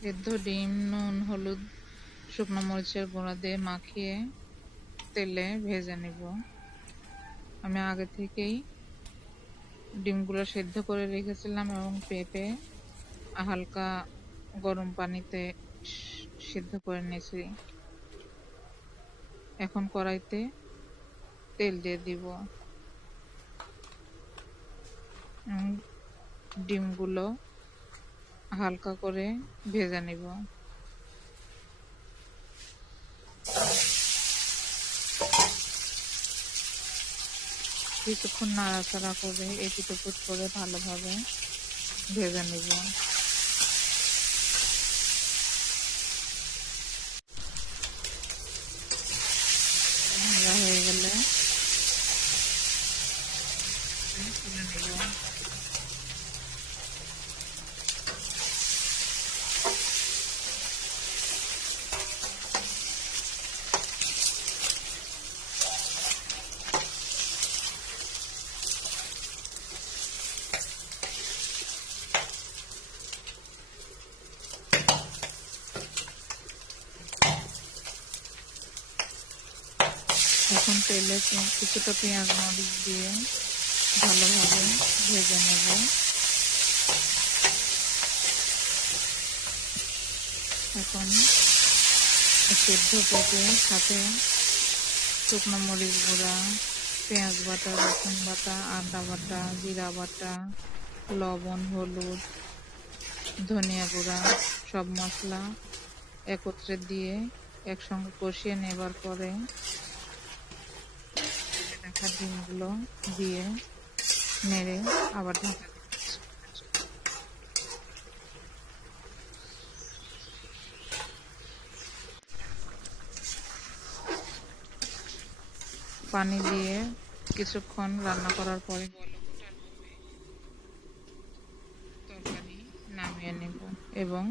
সেদ্ধ ডিম, নুন, হলুদ, শুকনো মরিচের গুঁড়া দিয়ে মাখিয়ে তেলে ভেজে নিব। আমি আগে থেকেই ডিমগুলো সেদ্ধ করে রেখেছিলাম এবং পেঁপে হালকা গরম পানিতে সিদ্ধ করে নিয়েছি। এখন কড়াইতে তেল দিয়ে দিব এবং ডিমগুলো হালকা করে ভেজে নিব। কিছুক্ষণ নাড়াচাড়া করে এপিট ওপিট করে ভালোভাবে ভেজে নিব। ভাজা হয়ে গেলে তুলে নিব। এখন তেলে কিছুটা পেঁয়াজ মরিচ দিয়ে ভালোভাবে ভেজে নেব। এখন সেদ্ধ পেঁপে সাথে শুকনো মরিচ গুঁড়া, পেঁয়াজ বাটা, রসুন বাটা, আদা বাটা, জিরা বাটা, লবণ, হলুদ, ধনিয়া গুঁড়া সব মশলা একত্রে দিয়ে একসঙ্গে কষিয়ে নেবার পরে রাখা ডিমগুলো দিয়ে নেড়ে আবার ঢাকা পানি দিয়ে কিছুক্ষণ রান্না করার পরে তরকারি নামিয়ে নেব এবং